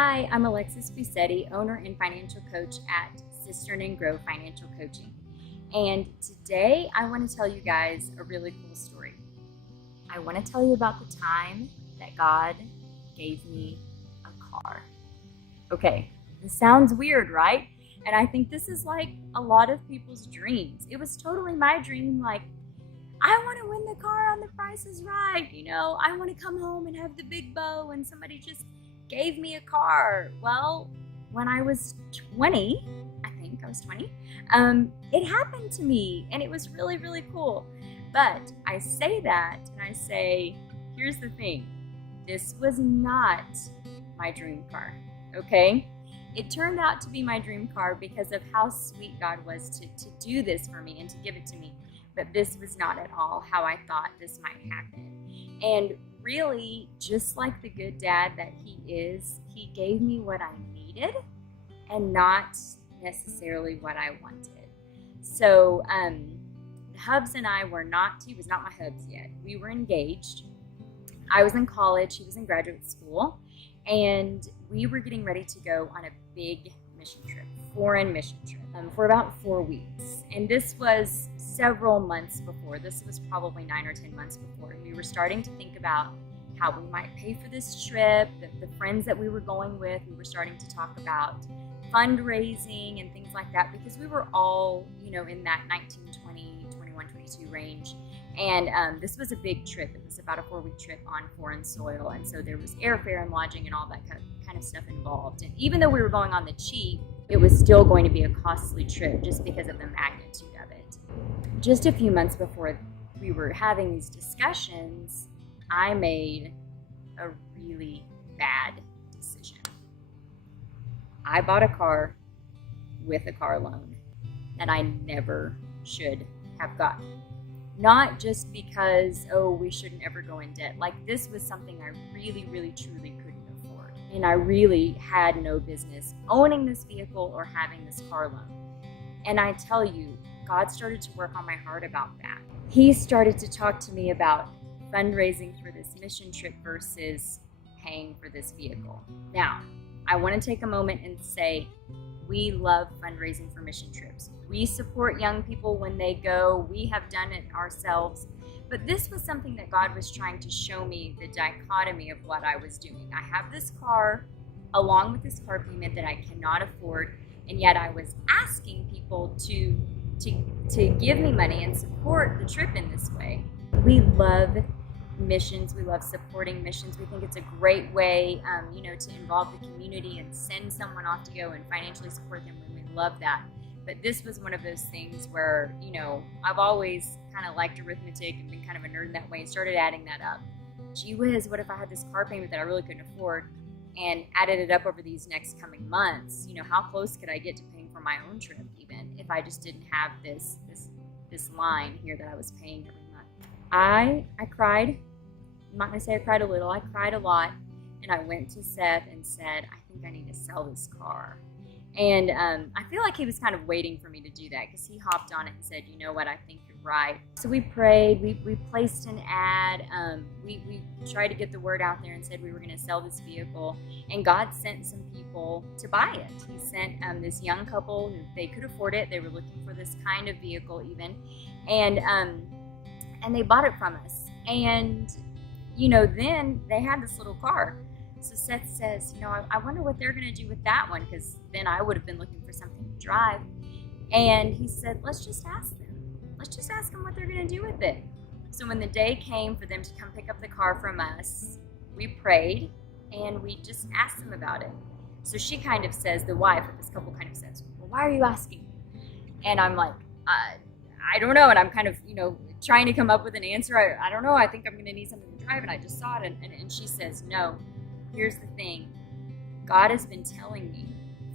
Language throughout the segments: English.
Hi, I'm Alexis Busetti, owner and financial coach at Cistern and Grow Financial Coaching. And today I want to tell you guys a really cool story. I want to tell you about the time that God gave me a car. Okay, this sounds weird, right? And I think this is like a lot of people's dreams. It was totally my dream, like, I want to win the car on The Price is Right. I want to come home and have the big bow and somebody just gave me a car. Well, when I was 20, I think I was 20, it happened to me and it was really, really cool. But I say that and I say, here's the thing. This was not my dream car, okay? It turned out to be my dream car because of how sweet God was to do this for me and to give it to me. But this was not at all how I thought this might happen. And really, just like the good dad that he is, he gave me what I needed and not necessarily what I wanted. So Hubs and I were not, he was not my hubs yet. We were engaged. I was in college, he was in graduate school, and we were getting ready to go on a big mission trip, foreign mission trip, for about 4 weeks. And this was several months before. This was probably 9 or 10 months before. And we were starting to think about how we might pay for this trip, the friends that we were going with. We were starting to talk about fundraising and things like that because we were all, in that 19, 20, 21, 22 range. And this was a big trip. It was about a 4-week trip on foreign soil. And so there was airfare and lodging and all that kind of stuff involved. And even though we were going on the cheap, it was still going to be a costly trip just because of the magnitude of it. Just a few months before we were having these discussions, I made a really bad decision. I bought a car with a car loan that I never should have gotten. Not just because, we shouldn't ever go in debt. Like, this was something I really, really, truly couldn't afford. And I really had no business owning this vehicle or having this car loan. And I tell you, God started to work on my heart about that. He started to talk to me about fundraising for this mission trip versus paying for this vehicle. Now, I want to take a moment and say, we love fundraising for mission trips. We support young people when they go. We have done it ourselves. But this was something that God was trying to show me, the dichotomy of what I was doing. I have this car along with this car payment that I cannot afford, and yet I was asking people to give me money and support the trip in this way. We love missions. We love supporting missions. We think it's a great way, to involve the community and send someone off to go and financially support them, and we love that. But this was one of those things where, I've always kind of liked arithmetic and been kind of a nerd in that way and started adding that up. Gee whiz, what if I had this car payment that I really couldn't afford and added it up over these next coming months? How close could I get to paying for my own trip even if I just didn't have this line here that I was paying every month? I cried. I'm not going to say I cried a little. I cried a lot. And I went to Seth and said, I think I need to sell this car. And I feel like he was kind of waiting for me to do that because he hopped on it and said, you know what, I think you're right. So we prayed, we placed an ad, we tried to get the word out there and said we were going to sell this vehicle. And God sent some people to buy it. He sent this young couple who they could afford it. They were looking for this kind of vehicle even. And they bought it from us. And, then they had this little car. So Seth says, I wonder what they're going to do with that one, because then I would have been looking for something to drive. And he said, let's just ask them. Let's just ask them what they're going to do with it. So when the day came for them to come pick up the car from us, we prayed and we just asked them about it. So she kind of says, the wife of this couple kind of says, well, why are you asking? And I'm like, I don't know. And I'm kind of, trying to come up with an answer. I don't know. I think I'm going to need something to drive. And I just saw it. And she says, no. Here's the thing. God has been telling me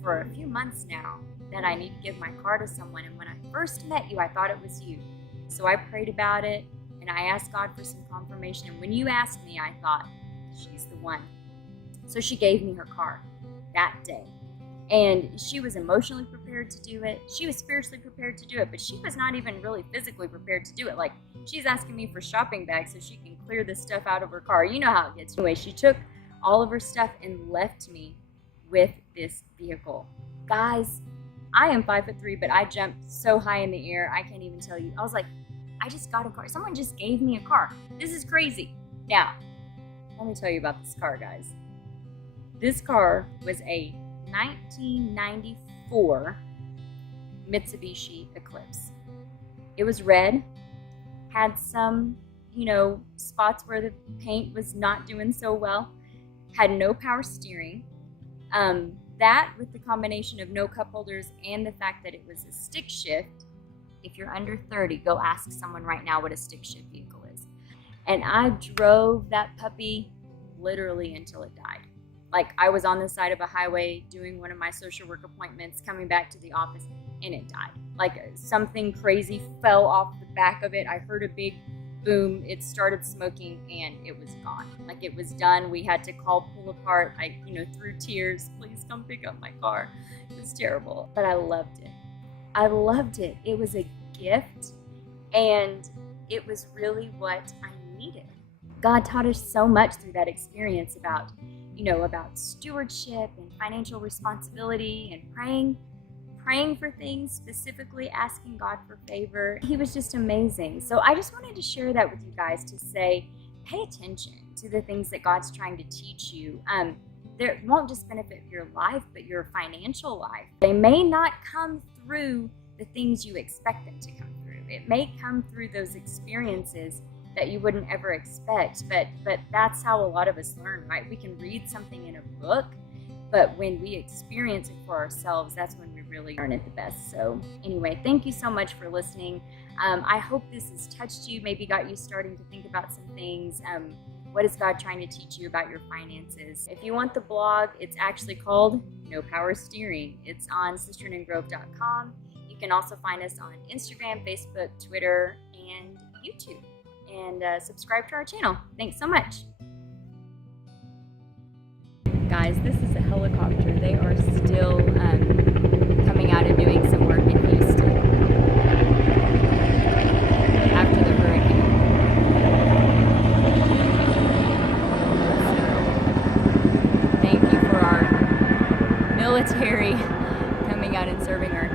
for a few months now that I need to give my car to someone. And when I first met you, I thought it was you. So I prayed about it and I asked God for some confirmation. And when you asked me, I thought, she's the one. So she gave me her car that day. And she was emotionally prepared to do it. She was spiritually prepared to do it, but she was not even really physically prepared to do it. Like, she's asking me for shopping bags so she can clear this stuff out of her car. You know how it gets. Anyway, she took all of her stuff and left me with this vehicle. Guys, I am 5'3", but I jumped so high in the air, I can't even tell you. I was like, I just got a car. Someone just gave me a car. This is crazy. Now, let me tell you about this car, guys. This car was a 1994 Mitsubishi Eclipse. It was red, had some, spots where the paint was not doing so well, had no power steering. That with the combination of no cup holders and the fact that it was a stick shift, if you're under 30, go ask someone right now what a stick shift vehicle is. And I drove that puppy literally until it died. Like, I was on the side of a highway doing one of my social work appointments, coming back to the office, and it died. Like, something crazy fell off the back of it. I heard a big boom. It started smoking, and it was gone. Like, it was done. We had to call pull apart. I, through tears, please come pick up my car. It was terrible, but I loved it. I loved it. It was a gift, and it was really what I needed. God taught us so much through that experience about stewardship and financial responsibility and praying for things, specifically asking God for favor. He was just amazing. So I just wanted to share that with you guys to say, pay attention to the things that God's trying to teach you. There won't just benefit your life, but your financial life. They may not come through the things you expect them to come through. It may come through those experiences that you wouldn't ever expect, but that's how a lot of us learn, right? We can read something in a book, but when we experience it for ourselves, that's when we really learn it the best. So anyway, thank you so much for listening. I hope this has touched you, maybe got you starting to think about some things. What is God trying to teach you about your finances? If you want the blog, it's actually called No Power Steering. It's on cisternandgrove.com. You can also find us on Instagram, Facebook, Twitter, and YouTube. And subscribe to our channel. Thanks so much. Guys, this is a helicopter. They are still coming out and doing some work in Houston after the hurricane. So, thank you for our military coming out and serving our